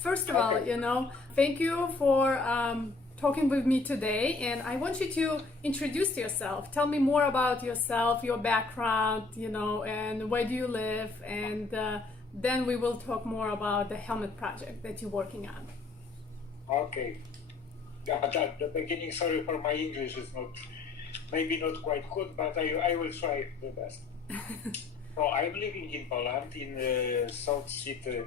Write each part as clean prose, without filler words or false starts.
First of all, thank you for talking with me today. And I want you to introduce yourself. Tell me more about yourself, your background, and where do you live. And then we will talk more about the helmet project that you're working on. Okay. At the beginning, sorry for my English, is maybe not quite good, but I will try the best. So I'm living in Poland, in South City,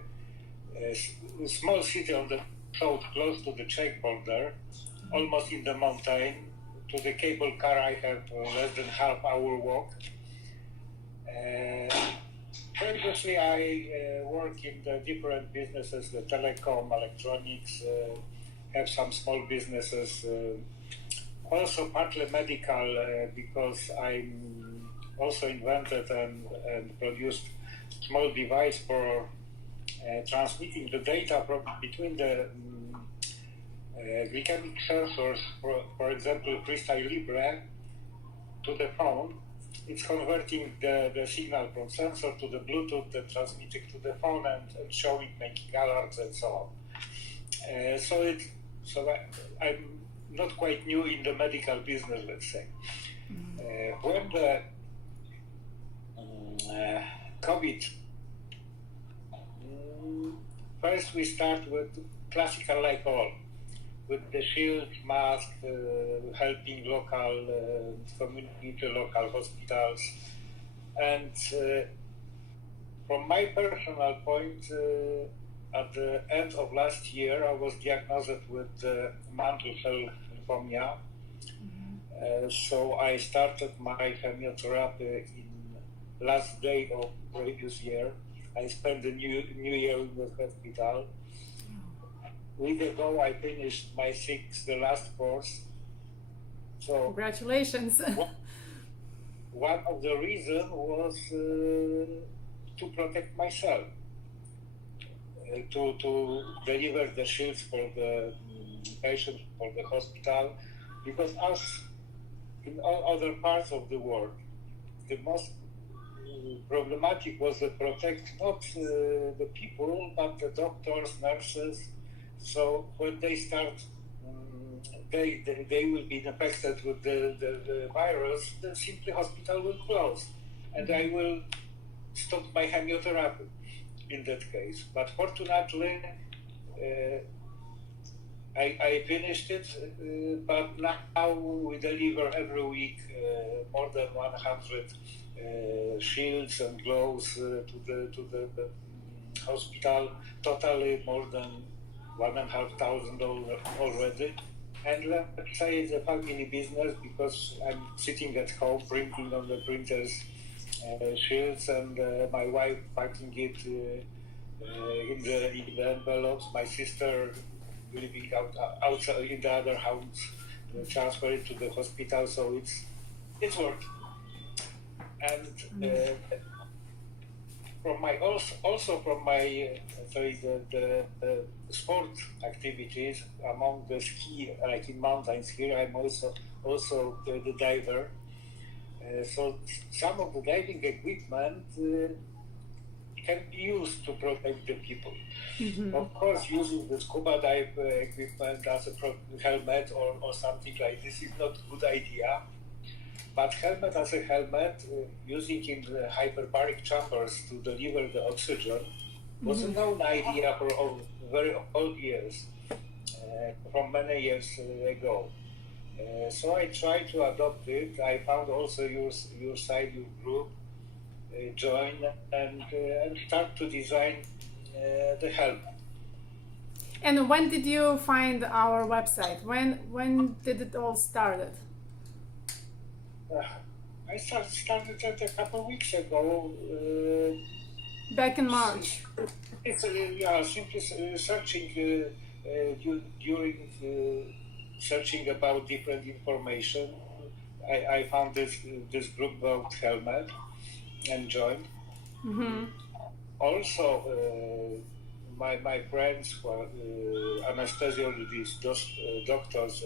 a small city on the south, close to the Czech border, almost in the mountain. To the cable car, I have less than half-hour walk. Previously, I work in the different businesses, the telecom, electronics, have some small businesses, also partly medical, because I also invented and produced small device for transmitting the data between the glycemic sensors, for example, Crystal Libre, to the phone. It's converting the signal from sensor to the Bluetooth and transmitting to the phone and showing, making alerts and so on. So I'm not quite new in the medical business, let's say. When the COVID, first we start with classical like all, with the shield, mask, helping local community, local hospitals. And from my personal point, at the end of last year, I was diagnosed with mantle cell lymphoma. So I started my chemotherapy in last day of previous year. I spent the new year in the hospital. A week ago, I finished the last course. So congratulations. One of the reasons was to protect myself. To deliver the shields for the patients, for the hospital, because as in all other parts of the world, the most problematic was to protect not the people, but the doctors, nurses. So when they start, they will be infected with the virus, then simply hospital will close, and I will stop my chemotherapy in that case. But fortunately, I finished it, but now we deliver every week more than 100 shields and gloves to the hospital, totally more than $1,500 already. And let's say it's a family business, because I'm sitting at home printing on the printers shields, and my wife packing it in the envelopes. My sister living outside in the other house, transfer it to the hospital. So it's work. And from my the sport activities, among the ski, like in mountains here, I'm also the diver. So some of the diving equipment can be used to protect the people. Of course, using the scuba dive equipment as a helmet or something like this is not a good idea. But helmet as a helmet, using in the hyperbaric chambers to deliver the oxygen, was a known idea for very old years, from many years ago. So I tried to adopt it. I found also your site, your group, join and start to design the helmet. And when did you find our website? When did it all started? I started it a couple of weeks ago. Back in March. It's simply searching during searching about different information. I found this group about helmet and joined. Also, my friends who are anesthesiologists, doctors,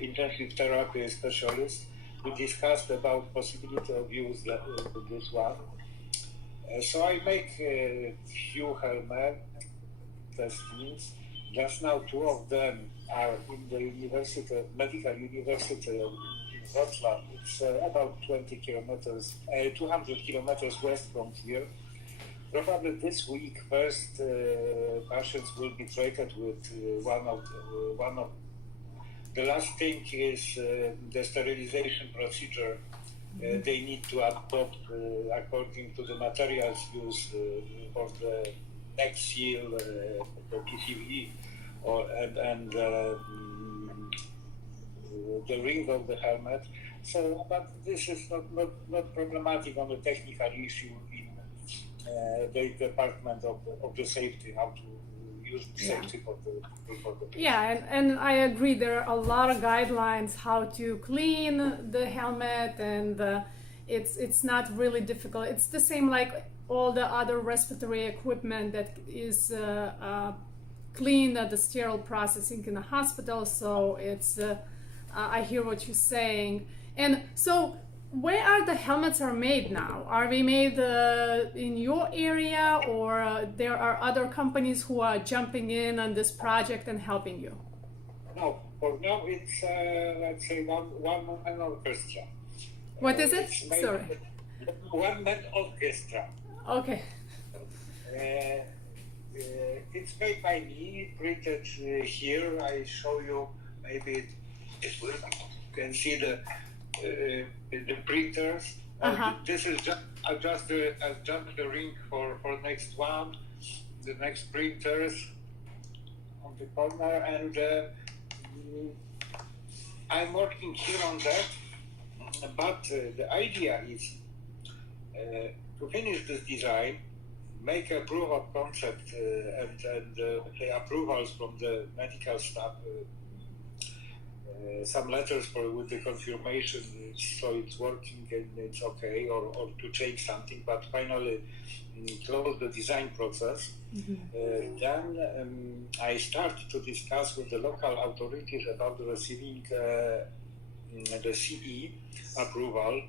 intensive therapy specialists, we discussed about possibility of use this one. So I make a few helmet testings. Just now, two of them are in the university, medical university in Wrocław. It's about 20 kilometers, 200 kilometers west from here. Probably this week, first patients will be treated with one of the last thing is the sterilization procedure. They need to adopt according to the materials used for the neck seal, the PCV, and the ring of the helmet. So, but this is not problematic on the technical issue in the department of the safety, how to use the safety for the Yeah, and I agree. There are a lot of guidelines how to clean the helmet, and it's not really difficult. It's the same like all the other respiratory equipment that is cleaned at the sterile processing in the hospital. So it's I hear what you're saying, and so. Where are the helmets are made now? Are they made in your area, or there are other companies who are jumping in on this project and helping you? No, for now it's let's say one man orchestra. What is it? Sorry. One man orchestra. Okay. It's made by me, printed here. I show you. Maybe it will. You can see the printers. This is just adjust the ring for next one. The next printers on the corner, and I'm working here on that. But the idea is to finish this design, make a proof of concept and the approvals from the medical staff. Some letters with the confirmation, so it's working and it's okay, or to change something, but finally close the design process. Then I start to discuss with the local authorities about receiving the CE approval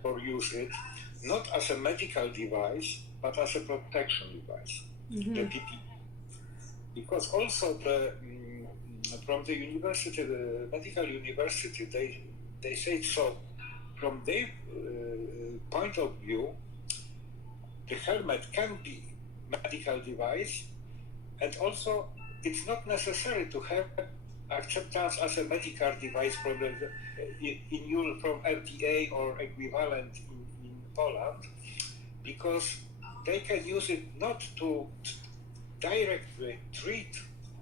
for usage, not as a medical device, but as a protection device, the PPE. Because also from the university, the medical university, they say so. From their point of view, the helmet can be medical device, and also it's not necessary to have acceptance as a medical device from from FDA or equivalent in Poland, because they can use it not to directly treat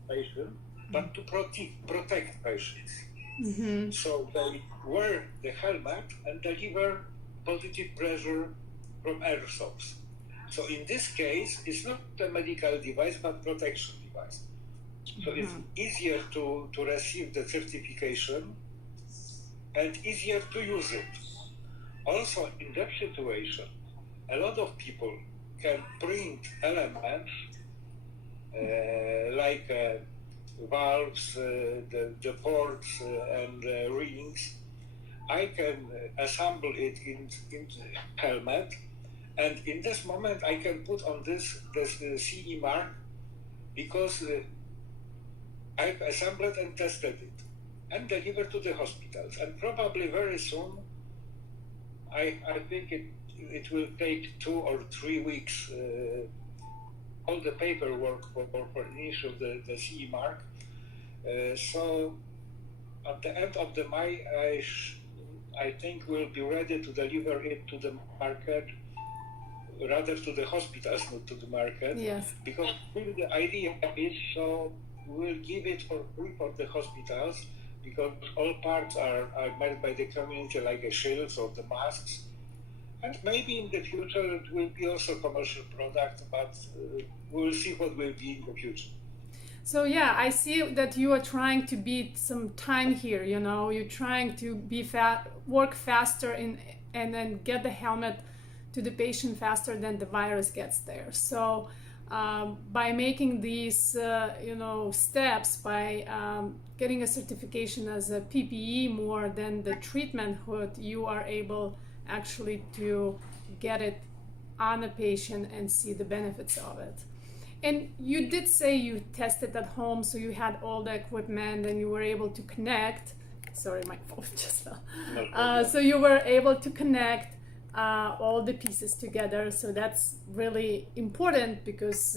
patients, but to protect patients. So they wear the helmet and deliver positive pressure from air source. So in this case, it's not a medical device, but protection device. So it's easier to receive the certification and easier to use it. Also, in that situation, a lot of people can print elements like valves, the ports and rings. I can assemble it in the helmet, and in this moment I can put on this CE mark, because I've assembled and tested it and delivered to the hospitals. And probably very soon, I think it will take 2 or 3 weeks, all the paperwork for issue the CE mark. So at the end of the May, I think we'll be ready to deliver it to the market, rather to the hospitals, not to the market. Yes. Because the idea is, so we'll give it for free for the hospitals, because all parts are made by the community, like the shields or the masks. And maybe in the future it will be also a commercial product, but we'll see what will be in the future. So yeah, I see that you are trying to beat some time here. You know, you're trying to work faster and then get the helmet to the patient faster than the virus gets there. So by making these steps, by getting a certification as a PPE more than the treatment hood, you are able actually to get it on a patient and see the benefits of it. And you did say you tested at home, so you had all the equipment and you were able to connect. Sorry, my phone just fell. So you were able to connect all the pieces together. So that's really important because,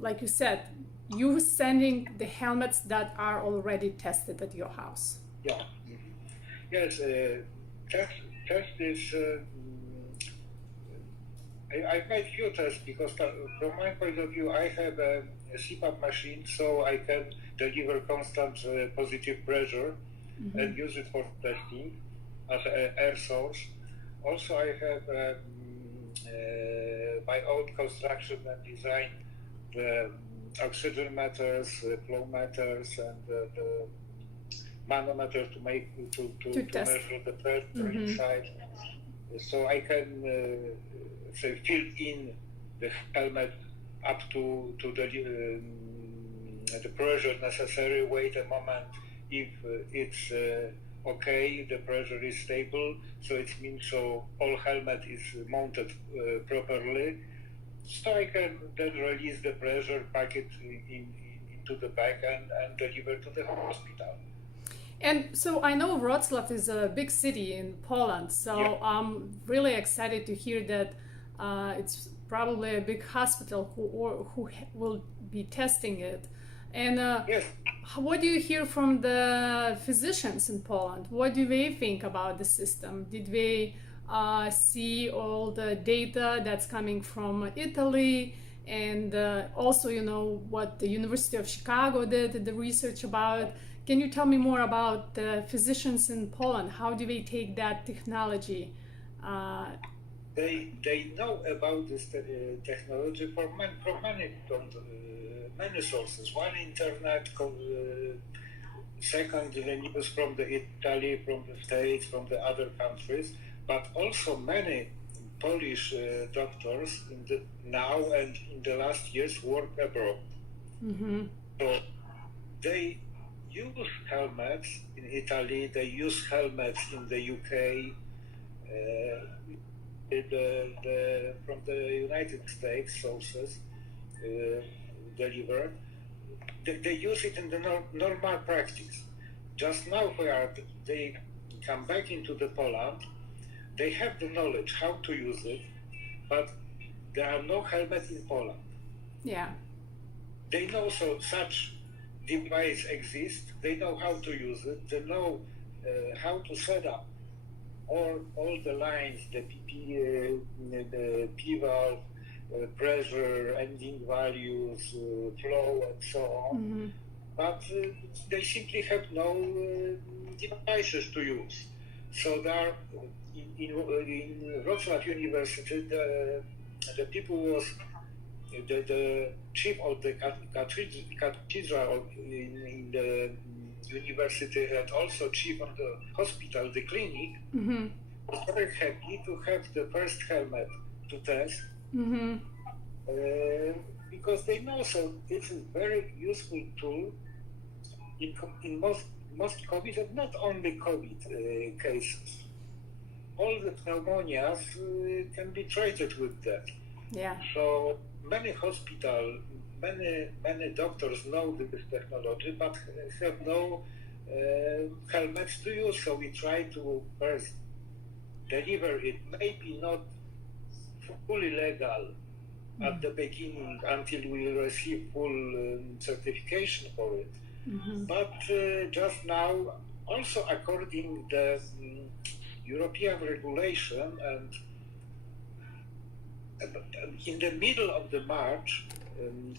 like you said, you sending the helmets that are already tested at your house. Yeah. Mm-hmm. Yes. Test is. I've made few tests because from my point of view, I have a CPAP machine, so I can deliver constant positive pressure and use it for testing as an air source. Also, I have my own construction and design the oxygen meters, flow meters, and the manometer to measure the pressure inside. So I can fill in the helmet up to the pressure necessary. Wait a moment. If it's okay, the pressure is stable, so it means so all helmet is mounted properly. So I can then release the pressure, pack it into the bag and deliver to the hospital. And so I know Wrocław is a big city in Poland, so yeah. I'm really excited to hear that it's probably a big hospital who will be testing it. And yes. What do you hear from the physicians in Poland? What do they think about the system? Did they see all the data that's coming from Italy? And also, you know, what the University of Chicago did the research about. Can you tell me more about the physicians in Poland? How do they take that technology? They know about this technology from many sources. One, internet, second, the news from the Italy, from the States, from the other countries, but also many Polish doctors now and in the last years work abroad. Mm-hmm. So they use helmets in Italy, they use helmets in the UK, from the United States sources delivered. They use it in the normal practice. Just now they come back into the Poland, they have the knowledge how to use it, but there are no helmets in Poland. Yeah. They know such device exists, they know how to use it, they know how to set up all the lines, the PP, the P valve, pressure, ending values, flow, and so on. Mm-hmm. But they simply have no devices to use. So there are, in Wrocław University, the people was the chief of the cathedral in the university and also chief of the hospital, the clinic, mm-hmm. was very happy to have the first helmet to test, mm-hmm. Because they know so this is very useful tool in most COVID and not only COVID cases. All the pneumonias can be treated with that. Yeah. So many hospitals, many doctors know this technology, but have no helmets to use. So we try to first deliver it, maybe not fully legal at the beginning until we receive full certification for it. Mm-hmm. But just now, also according to the European regulation, and in the middle of the March,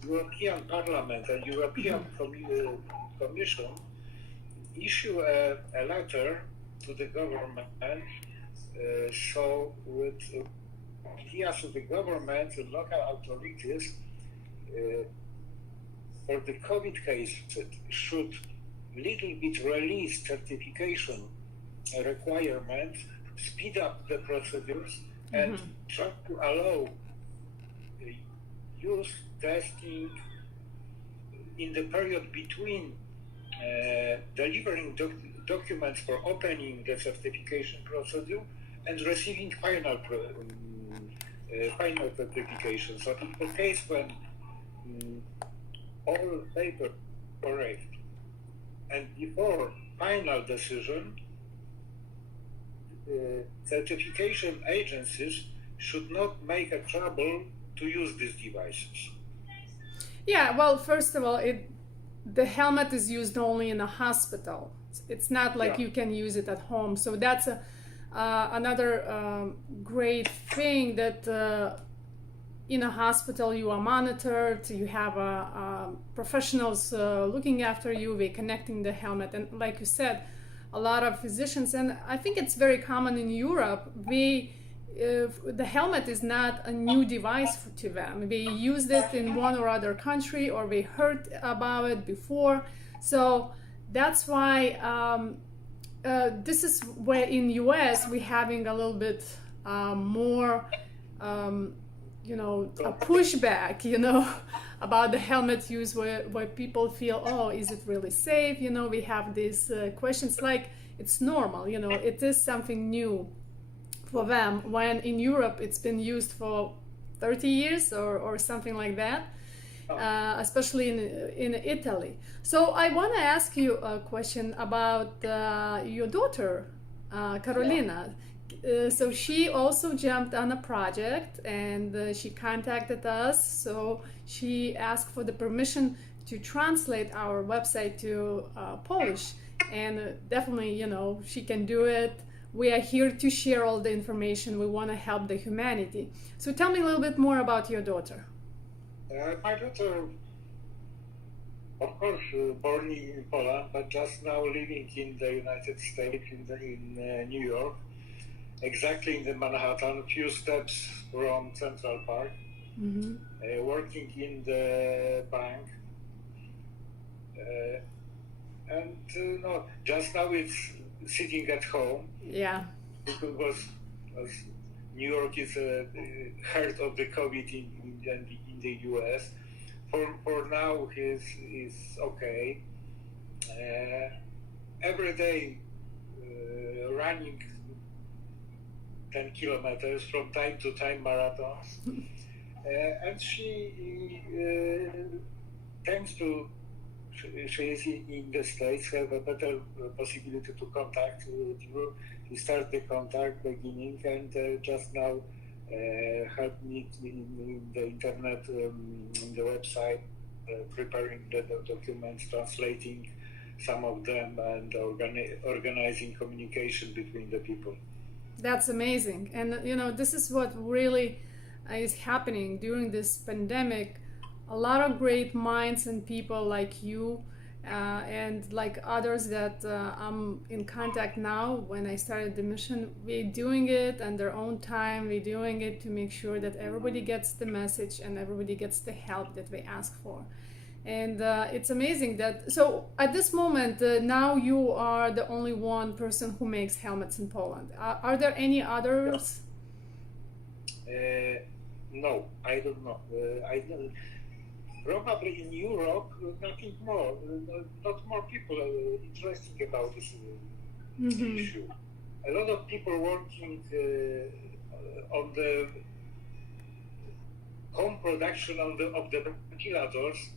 European Parliament and European Commission issue a letter to the government. So with ideas of the government and local authorities for the COVID case should little bit release certification requirements, speed up the procedures, and try to allow use testing in the period between delivering documents for opening the certification procedure and receiving final final certification. So in the case when all paper correct and before final decision, certification agencies should not make a trouble to use these devices. Yeah, well, first of all, the helmet is used only in a hospital. It's not like you can use it at home. So that's another great thing, that in a hospital you are monitored, you have professionals looking after you, they're connecting the helmet. And like you said, a lot of physicians, and I think it's very common in Europe, the helmet is not a new device to them. They used it in one or other country, or they heard about it before. So that's why this is where in US we're having a little bit more a pushback, about the helmet use, where people feel, oh, is it really safe? We have these questions, like it's normal, it is something new for them, when in Europe it's been used for 30 years or something like that, especially in Italy. So I want to ask you a question about your daughter, Carolina. So she also jumped on a project, and she contacted us. So she asked for the permission to translate our website to Polish, and definitely, she can do it. We are here to share all the information. We want to help the humanity. So tell me a little bit more about your daughter. My daughter, of course, born in Poland, but just now living in the United States, in New York, exactly in the Manhattan, a few steps from Central Park, working in the bank. And no, just now it's sitting at home. Yeah. Because New York is heart of the COVID in the US. For now, he's okay. Every day running 10 kilometers, from time to time marathons. And she, thanks to she is in the States, have a better possibility to contact with you. We start the contact beginning, and just now help me in the internet, in the website, preparing the documents, translating some of them, and organizing communication between the people. That's amazing. And this is what really is happening during this pandemic. A lot of great minds and people like you and like others that I'm in contact now. When I started the mission, we're doing it on their own time. We're doing it to make sure that everybody gets the message and everybody gets the help that they ask for. And it's amazing that, so at this moment, now you are the only one person who makes helmets in Poland. Are there any others? No, I don't know. I don't. Probably in Europe, nothing more. Not more people are interested about this issue. A lot of people working on the home production of the ventilators,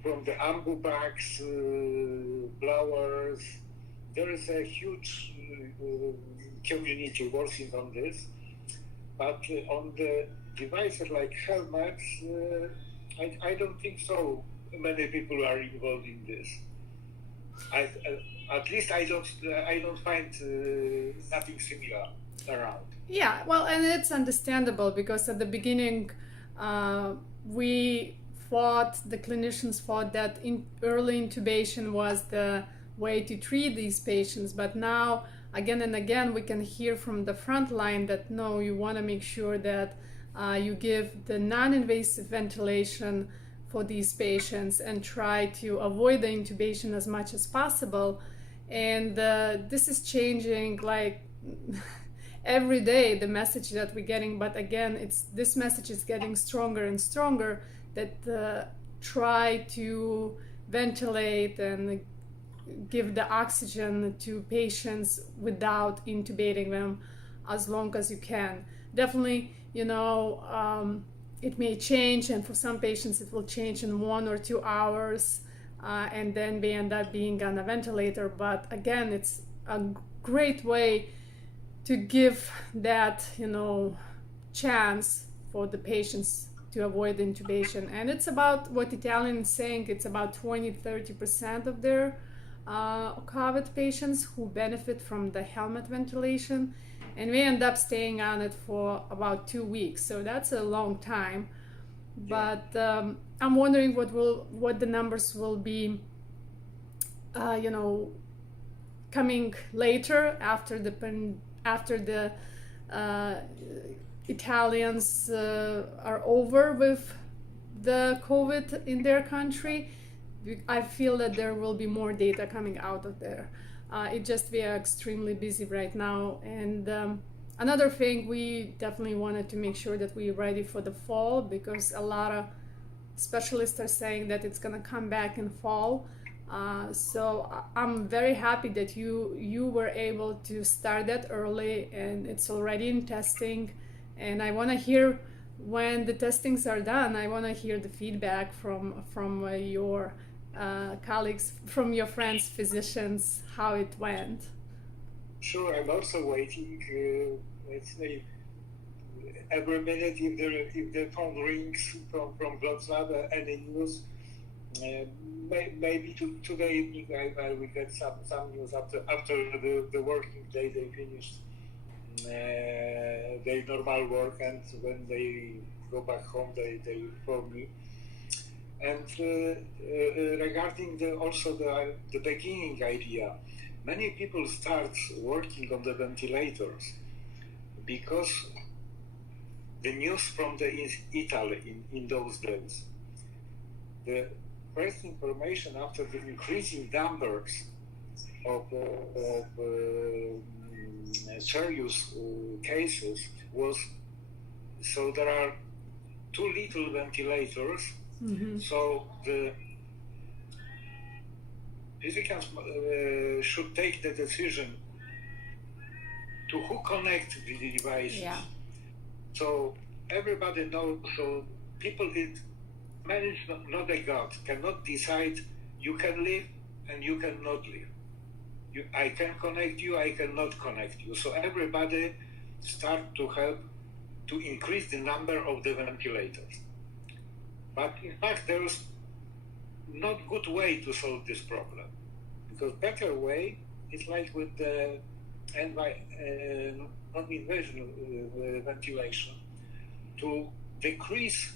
from the ambu bags, blowers. There is a huge community working on this, but on the devices like helmets, I don't think so many people are involved in this. At least I don't find nothing similar around. Yeah, well, and it's understandable, because at the beginning the clinicians thought that early intubation was the way to treat these patients, but now again and again we can hear from the front line that no, you want to make sure that you give the non-invasive ventilation for these patients and try to avoid the intubation as much as possible. And this is changing like every day, the message that we're getting. But again, this message is getting stronger and stronger, that try to ventilate and give the oxygen to patients without intubating them as long as you can. definitely, it may change, and for some patients it will change in 1 or 2 hours, and then they end up being on a ventilator. But again, it's a great way to give that, chance for the patients to avoid intubation. And it's about what Italian is saying, it's about 20-30% of their COVID patients who benefit from the helmet ventilation, and we end up staying on it for about 2 weeks. So that's a long time. But I'm wondering what the numbers will be, coming later after the Italians are over with the COVID in their country. I feel that there will be more data coming out of there. We are extremely busy right now. And another thing, we definitely wanted to make sure that we're ready for the fall, because a lot of specialists are saying that it's going to come back in fall. So I'm very happy that you were able to start that early, and it's already in testing. And I want to hear, when the testings are done, I want to hear the feedback from your colleagues, from your friends, physicians, how it went. Sure, I'm also waiting. Let's say every minute, if the phone rings from Wrocław, any news. Maybe today evening I will get some news after the working day. They finished their normal work, and when they go back home, they inform me. And regarding the beginning idea, many people start working on the ventilators because the news from Italy in those days, the first information after the increasing numbers of serious cases was, so there are too little ventilators. Mm-hmm. So the physicians should take the decision to who connect the devices. Yeah. So everybody knows, so people man is not a god, cannot decide you can live and you cannot live. I can connect you, I cannot connect you. So everybody start to help to increase the number of the ventilators. But in fact, there is not good way to solve this problem, because better way is like with the non-invasion ventilation, to decrease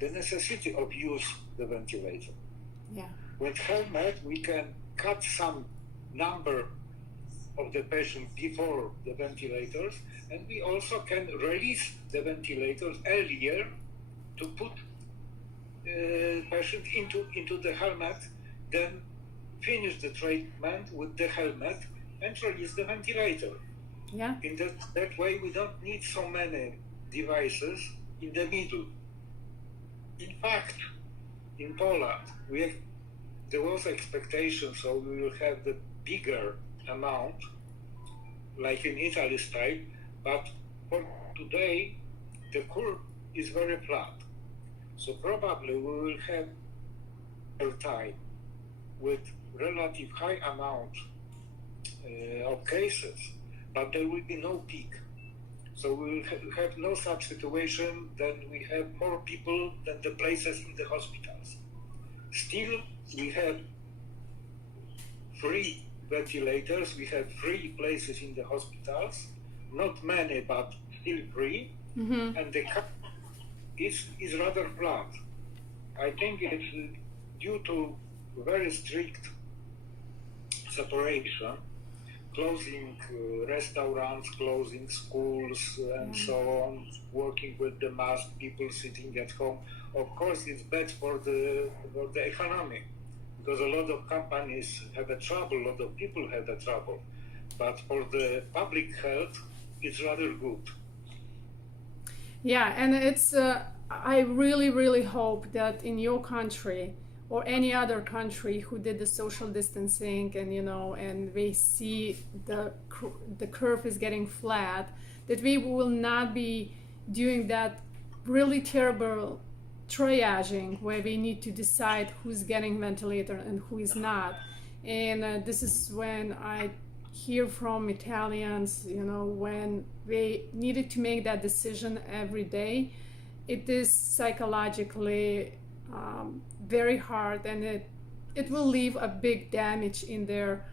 the necessity of use the ventilator. Yeah. With helmet, we can cut some number of the patients before the ventilators, and we also can release the ventilators earlier to put patient into the helmet, then finish the treatment with the helmet and release the ventilator. Yeah. In that way, we don't need so many devices in the middle. In fact, in Poland, there was expectation, so we will have the bigger amount, like in Italy's type, but for today, the curve is very flat. So probably we will have a time with relative high amount of cases, but there will be no peak. So we will have no such situation that we have more people than the places in the hospitals. Still, we have free ventilators, we have free places in the hospitals, not many, but still free, mm-hmm. And the curve is rather flat. I think it's due to very strict separation, closing restaurants, closing schools, and so on, working with the mask, people sitting at home. Of course, it's bad for the economy, because a lot of companies have a trouble, a lot of people have a trouble. But for the public health, it's rather good. Yeah, and it's, I really, really hope that in your country, or any other country who did the social distancing, and and we see the curve is getting flat, that we will not be doing that really terrible triaging where we need to decide who's getting ventilator and who is not. And this is when I hear from Italians, when they needed to make that decision every day, it is psychologically very hard, and it will leave a big damage in their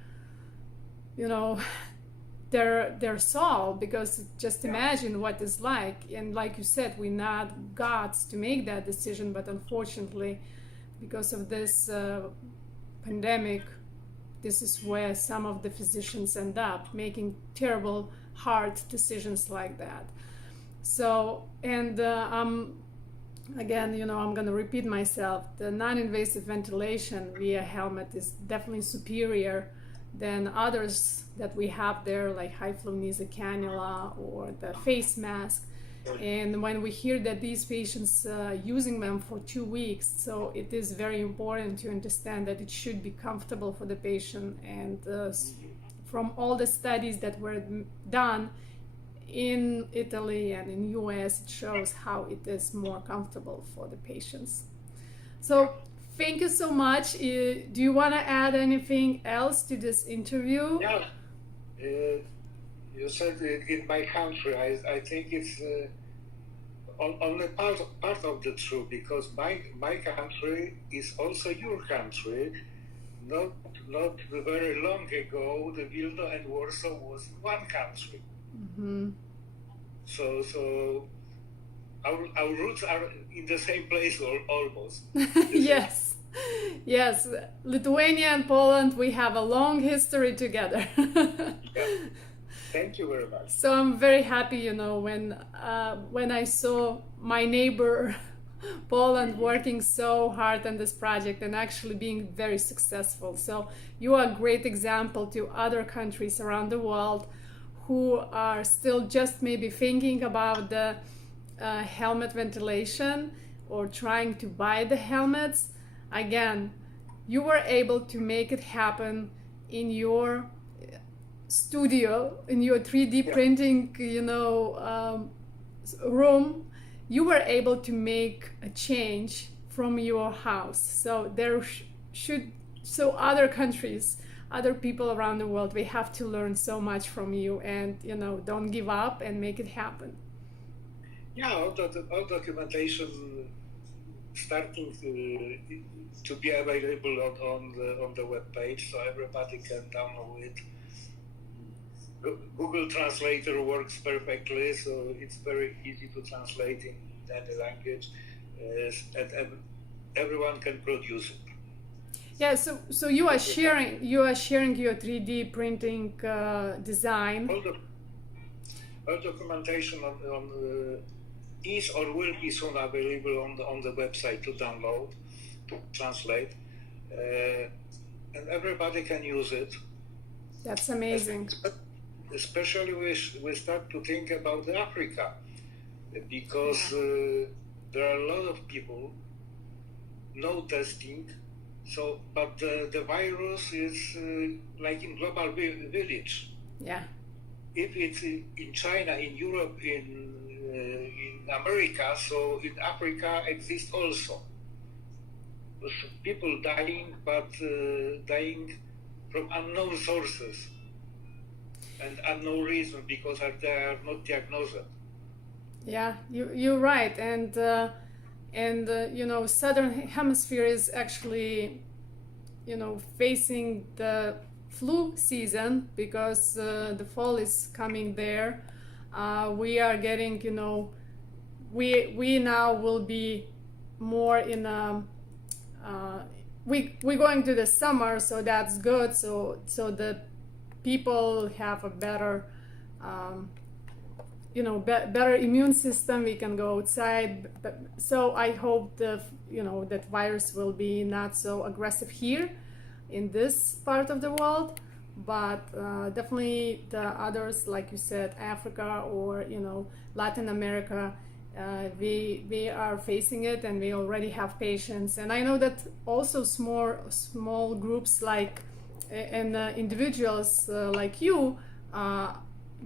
their soul, because just imagine what it's like. And like you said, we're not gods to make that decision, but unfortunately, because of this pandemic, this is where some of the physicians end up making terrible, hard decisions like that. So, and again, I'm going to repeat myself. The non-invasive ventilation via helmet is definitely superior than others that we have there, like high flow nasal cannula or the face mask. And when we hear that these patients using them for 2 weeks, so it is very important to understand that it should be comfortable for the patient. And from all the studies that were done in Italy and in US, it shows how it is more comfortable for the patients. So thank you so much. Do you want to add anything else to this interview? Yeah. You said in my country, I think it's only part of the truth, because my country is also your country. Not very long ago, the Vilna and Warsaw was one country. Mm-hmm. So our roots are in the same place almost. Yes, Lithuania and Poland, we have a long history together. Yeah. Thank you very much. So I'm very happy, when I saw my neighbor Poland working so hard on this project and actually being very successful. So you are a great example to other countries around the world who are still just maybe thinking about the helmet ventilation or trying to buy the helmets. Again, you were able to make it happen in your studio, in your 3D printing, room. You were able to make a change from your house. So there so other countries, other people around the world, we have to learn so much from you, and don't give up and make it happen. Yeah, all documentation starting to be available on the web page, so everybody can download it. Google Translator works perfectly, so it's very easy to translate in any language, and everyone can produce it. Yeah, so you are sharing your 3D printing design. All documentation on is or will be soon available on the website to download, to translate, and everybody can use it. That's amazing. Especially we start to think about Africa, because there are a lot of people, no testing. So, but the virus is like in global village. Yeah. If it's in China, in Europe, in America, so in Africa exists also. People dying, but dying from unknown sources and unknown reason, because they are not diagnosed. Yeah, you're right, and southern hemisphere is actually facing the flu season, because the fall is coming there. We are getting we now will be more in we're going to the summer, so that's good, so the people have a better better immune system. We can go outside. So I hope that virus will be not so aggressive here in this part of the world, but definitely the others, like you said, Africa or Latin America, we are facing it, and we already have patients. And I know that also small groups like and individuals like you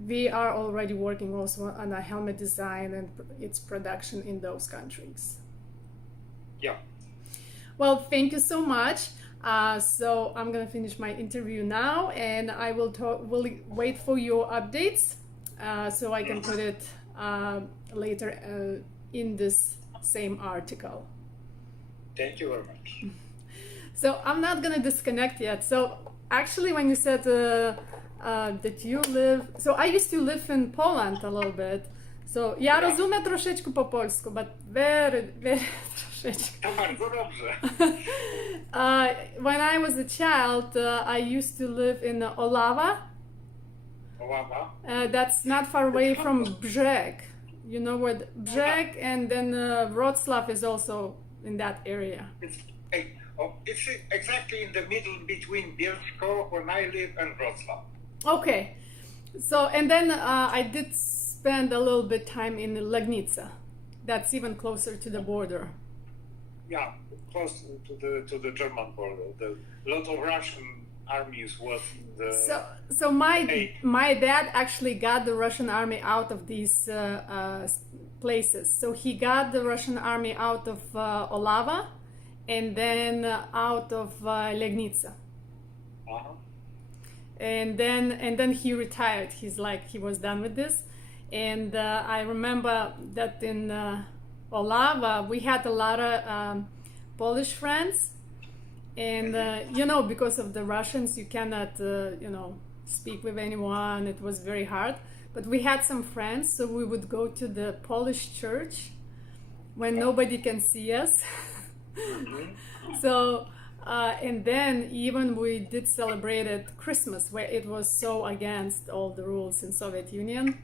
we are already working also on a helmet design and its production in those countries. Yeah. Well, thank you so much. So I'm gonna finish my interview now, and I will wait for your updates, so I can put it later in this same article. Thank you very much. So I'm not gonna disconnect yet. So actually, when you said that you live, so I used to live in Poland a little bit. So ja rozumiem troszeczkę po polsku, but very troszeczkę. To bardzo dobrze. When I was a child, I used to live in Olawa. Olawa. That's not far away from Brzeg. You know where Brzeg, and then Wrocław is also in that area. It's exactly in the middle between Bielsko, where I live, and Wrocław. Okay, so and then I did spend a little bit time in Legnica. That's even closer to the border. Yeah, close to the German border. A lot of Russian armies was in the. So my dad actually got the Russian army out of these places. So he got the Russian army out of Olava, and then out of Legnica. Uh-huh. And then he retired. He was done with this. And I remember that in Olava we had a lot of Polish friends, and because of the Russians you cannot speak with anyone. It was very hard, but we had some friends, so we would go to the Polish church when nobody can see us. So and then even we did celebrate at Christmas, where it was so against all the rules in Soviet Union.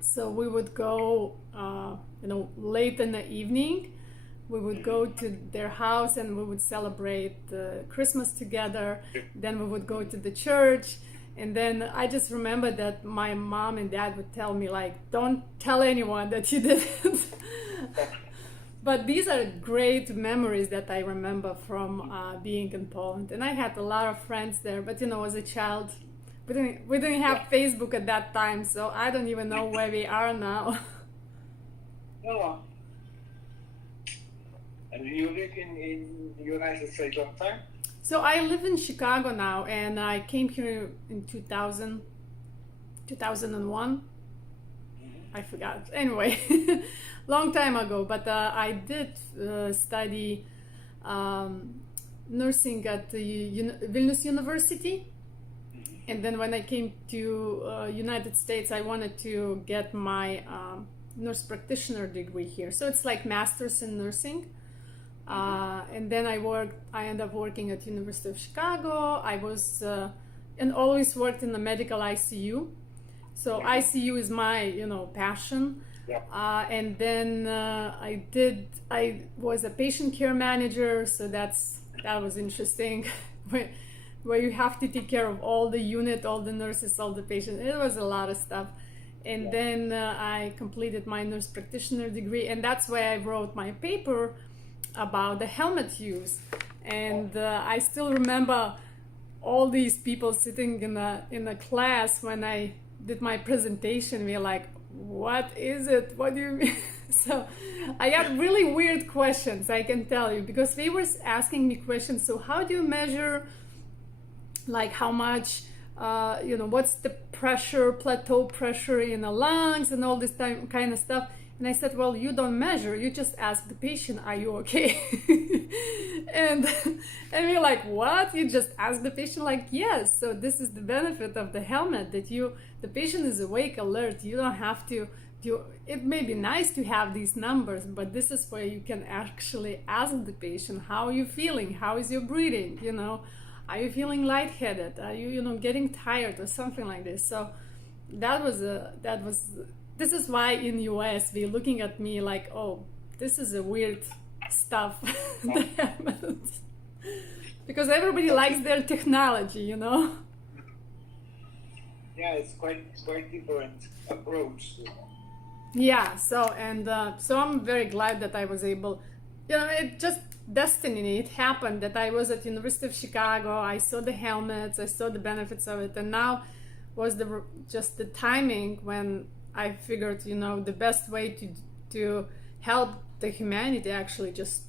So we would go, late in the evening. We would go to their house and we would celebrate Christmas together. Then we would go to the church. And then I just remember that my mom and dad would tell me, like, don't tell anyone that you did it. But these are great memories that I remember from being in Poland. And I had a lot of friends there. But, as a child, we didn't have Facebook at that time, so I don't even know where we are now. No. And you live in the United States long time? So I live in Chicago now, and I came here in 2001. I forgot. Anyway, long time ago. But I did study nursing at the Vilnius University. And then when I came to United States, I wanted to get my nurse practitioner degree here. So it's like master's in nursing. And then I ended up working at University of Chicago. I was and always worked in the medical ICU. So ICU is my passion. Yeah. And then I was a patient care manager. So that was interesting. Where you have to take care of all the unit, all the nurses, all the patients. It was a lot of stuff. And then I completed my nurse practitioner degree, and that's where I wrote my paper about the helmet use. And I still remember all these people sitting in a class when I did my presentation. We're like, what is it? What do you mean? So I got really weird questions, I can tell you, because they were asking me questions. So how do you measure, like, how much, what's the pressure, plateau pressure in the lungs and all this kind of stuff. And I said, well, you don't measure, you just ask the patient, are you okay? and we're like, what? You just ask the patient, like, yes. So this is the benefit of the helmet, that the patient is awake, alert. You don't have to it may be nice to have these numbers, but this is where you can actually ask the patient, how are you feeling? How is your breathing? Are you feeling lightheaded? Are you, getting tired or something like this? So this is why in US they're looking at me like, oh, this is a weird stuff. Because everybody likes their technology, Yeah, it's quite different approach. Yeah, so I'm very glad that I was able, it just destiny. It happened that I was at University of Chicago. I saw the helmets, I saw the benefits of it, and now was just the timing when I figured, you know, the best way to help the humanity actually just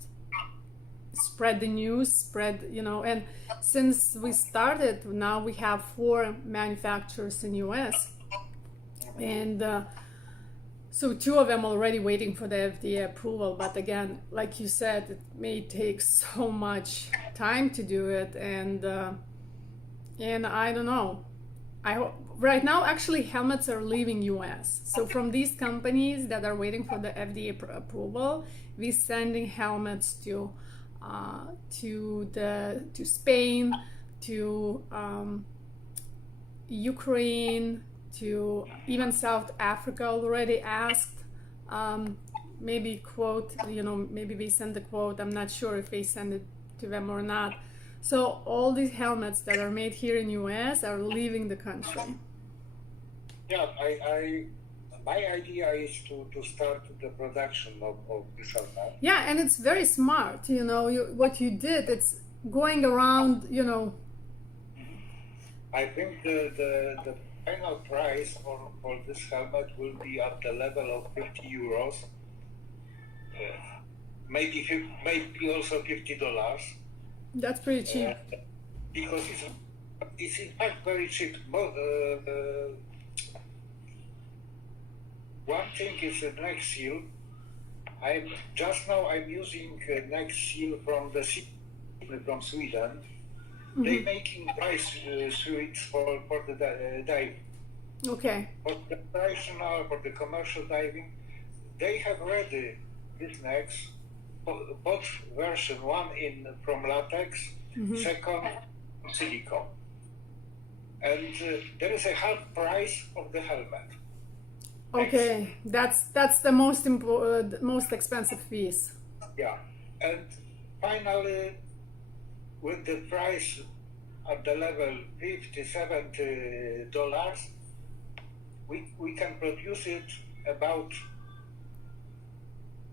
spread the news, spread, you know. And since we started, now we have 4 manufacturers in US, and so 2 of them already waiting for the FDA approval. But again, like you said, it may take so much time to do it, and I don't know. Right now, actually, helmets are leaving US. So from these companies that are waiting for the FDA approval, we're sending helmets to Spain, to Ukraine, to even South Africa already asked. Maybe quote, you know, maybe we send the quote. I'm not sure if they send it to them or not. So all these helmets that are made here in US are leaving the country. Yeah, my idea is to start the production of this helmet. Yeah, and it's very smart. You know, what you did, it's going around, you know. I think the final price for this helmet will be at the level of 50 euros. Maybe also $50. That's pretty cheap. Because it's in fact very cheap. One thing is the neck seal. I'm using a neck seal from Sweden. Mm-hmm. They're making price suits for the diving. Okay. For the professional, for the commercial diving, they have ready these necks. Both version, one from latex, mm-hmm. second silicone, and there is a half price of the helmet. Okay, that's the most expensive piece. Yeah, and finally, with the price at the level $50-$70, we can produce it about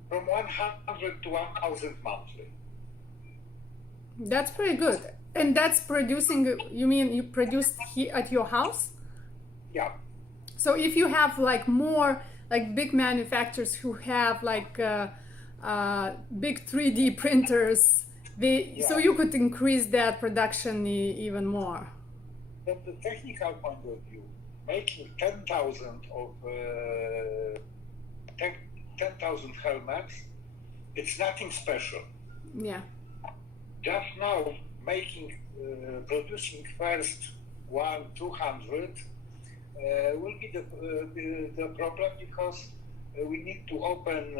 from 100 to 1,000 monthly. That's pretty good. And that's producing, you mean you produce here at your house? Yeah. So if you have like more like big manufacturers who have like big 3D printers, so you could increase that production even more. From the technical point of view, making 10,000 helmets, it's nothing special. Yeah. Just now, producing first 200 will be the problem, because we need to open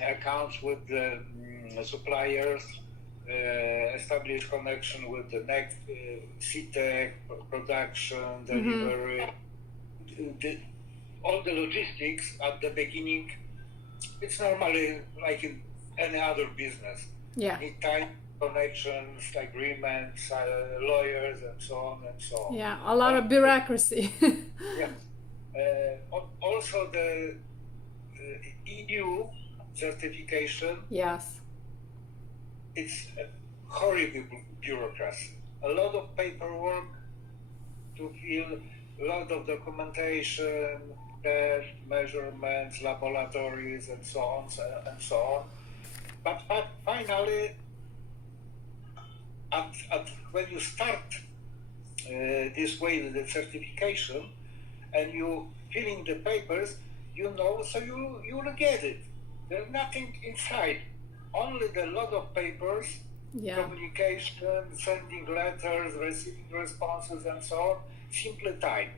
accounts with the suppliers, establish connection with the next CTEC, production, delivery, all the logistics at the beginning. It's normally like in any other business. Yeah. Need time, connections, agreements, lawyers, and so on and so on. Yeah, a lot of bureaucracy. Yeah. Also the EU certification. Yes. It's a horrible bureaucracy. A lot of paperwork to fill, a lot of documentation, test, measurements, laboratories, and so on and so on. But finally, when you start this way with the certification and you fill in the papers, so you will get it. There's nothing inside, only the lot of papers, communication, sending letters, receiving responses, and so on. Simple time.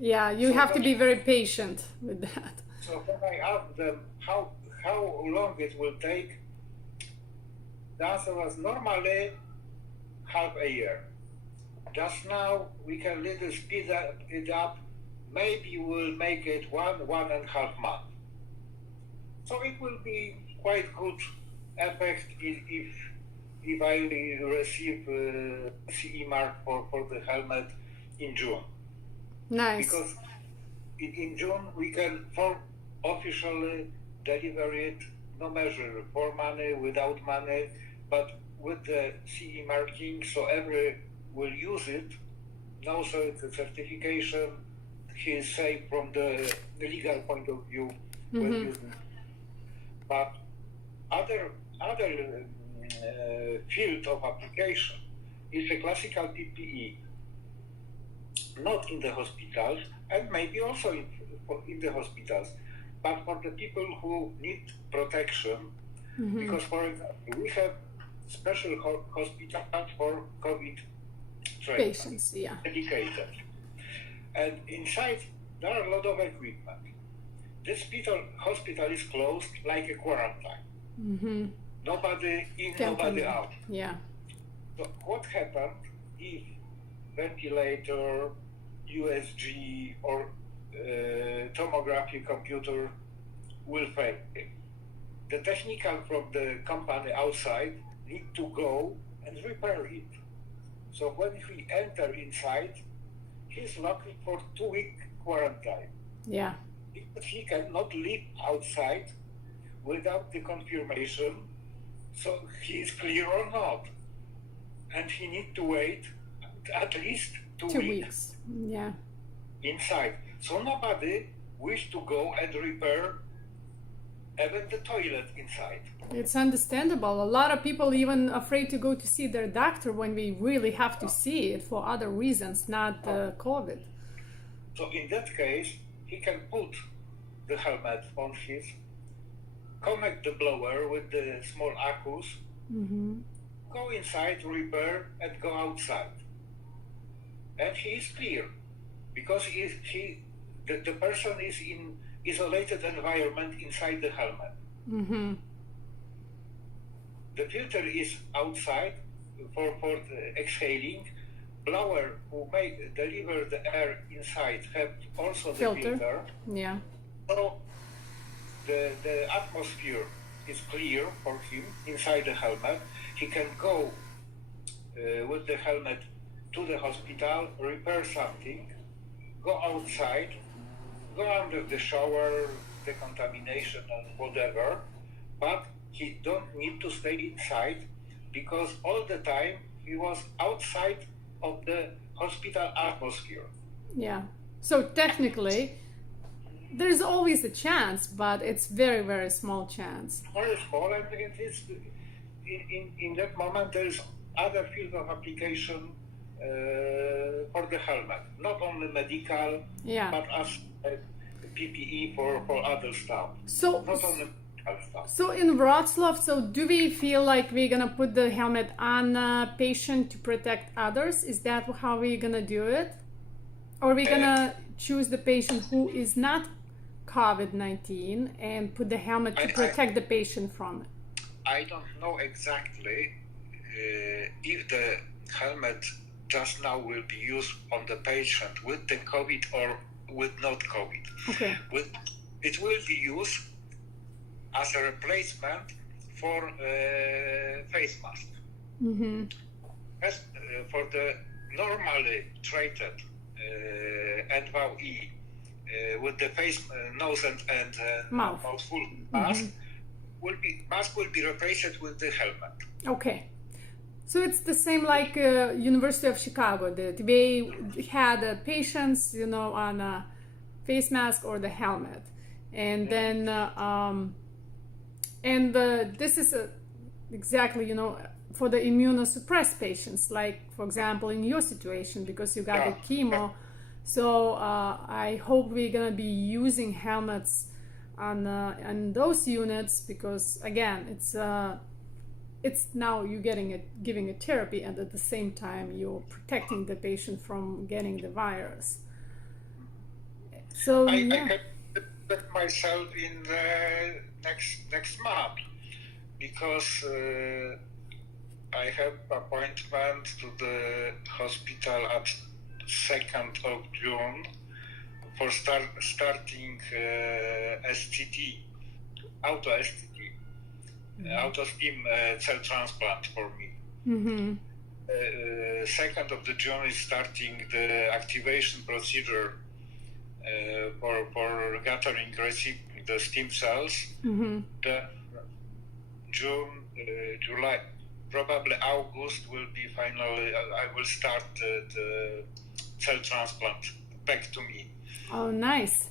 Yeah, you have to be very patient with that. So when I asked them how long it will take, the answer was normally half a year. Just now we can little speed it up. Maybe we'll make it 1.5 months. So it will be quite good effect if I receive CE mark for the helmet in June. Nice. Because in June we can officially deliver it, no measure, for money, without money, but with the CE marking, so every will use it, no certification. He is safe from the legal point of view when using. But other field of application is a classical PPE, not in the hospitals and maybe also in the hospitals, but for the people who need protection. Because, for example, we have special hospitals for COVID Patients, yeah. dedicated. And inside there are a lot of equipment. This hospital is closed like a quarantine. Nobody in, nobody out. Yeah. So what happened if ventilator, USG or tomography computer will fail? The technical from the company outside need to go and repair it. So when he enter inside, he's locked for 2-week quarantine. Yeah. Because he cannot leave outside without the confirmation, so he is clear or not. And he need to wait at least 2 weeks. Yeah. Inside. So nobody wish to go and repair even the toilet inside. It's understandable. A lot of people even afraid to go to see their doctor when we really have to see it for other reasons, not COVID. So in that case, he can put the helmet on his, connect the blower with the small accus, go inside, repair, and go outside. And he is clear, because the person is in isolated environment inside the helmet. The filter is outside for the exhaling. Blower who may deliver the air inside have also the filter. Yeah. So the atmosphere is clear for him inside the helmet. He can go with the helmet to the hospital, repair something, go outside, go under the shower, decontamination and whatever, but he don't need to stay inside, because all the time he was outside of the hospital atmosphere. Yeah. So technically, there's always a chance, but it's very, very small chance. Very small, and it is in that moment there is other field of application for the helmet, not only medical, but as PPE for other stuff. So, not only medical stuff. So in Wrocław, so do we feel like we're gonna put the helmet on a patient to protect others? Is that how we're gonna do it? Or are we gonna choose the patient who is not COVID-19 and put the helmet to protect the patient from it? I don't know exactly if the helmet just now will be used on the patient with the COVID or with not COVID. Okay. It will be used as a replacement for face mask. As for the normally treated NVE with the face, nose and mouthful mask, will be replaced with the helmet. Okay. So it's the same like University of Chicago, that they had patients, on a face mask or the helmet, and then this is exactly for the immunosuppressed patients, like for example in your situation, because you got the chemo. So I hope we're gonna be using helmets on those units, because again it's now you're giving a therapy, and at the same time you're protecting the patient from getting the virus. So I can put myself in the next month, because I have appointment to the hospital at 2nd of June for starting STT, auto STT, auto stem cell transplant for me. 2nd of the June is starting the activation procedure for gathering, receiving the stem cells. The June, July, probably August will be finally. I will start the cell transplant back to me. Oh, nice.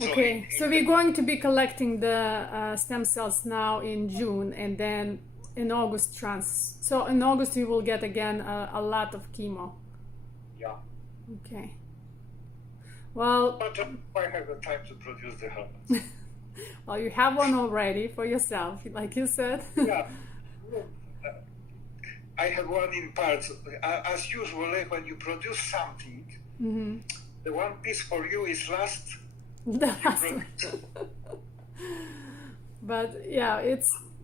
So Okay, so we're going to be collecting the stem cells now in June, and then in August So in August you will get again a lot of chemo. Yeah. Okay. Well, But I have the time to produce the helmet. well, you have one already for yourself, like you said. Yeah. I have one in parts. As usual, when you produce something, the one piece for you is last. The last one. But yeah,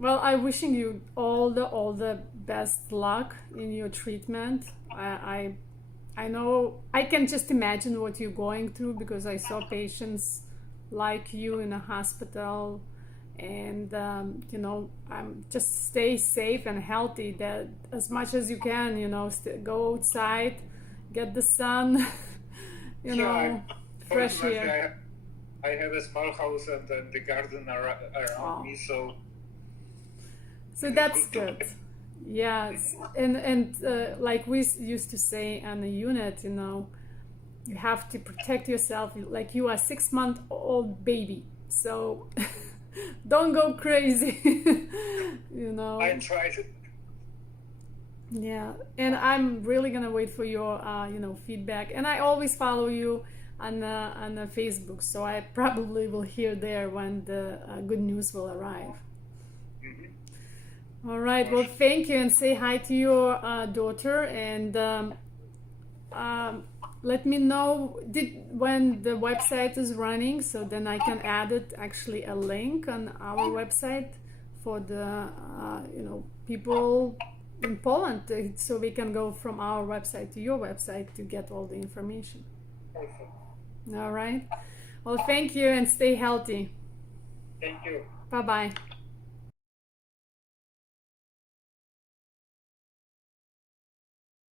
I'm wishing you all the best luck in your treatment. I know, I can just imagine what you're going through, because I saw patients like you in a hospital, and just stay safe and healthy, that as much as you can, go outside, get the sun, fresh air. I have a small house and then the garden around me, so that's good. Yes, and like we used to say on the unit, you have to protect yourself like you are a 6-month-old baby. So don't go crazy. I tried it. Yeah, and I'm really gonna wait for your feedback. And I always follow you on the Facebook, so I probably will hear there when the good news will arrive. All right. Well, thank you, and say hi to your daughter, and let me know when the website is running, so then I can add it, actually a link on our website for the people in Poland, so we can go from our website to your website to get all the information. All right. Well, thank you, and stay healthy. Thank you. Bye-bye.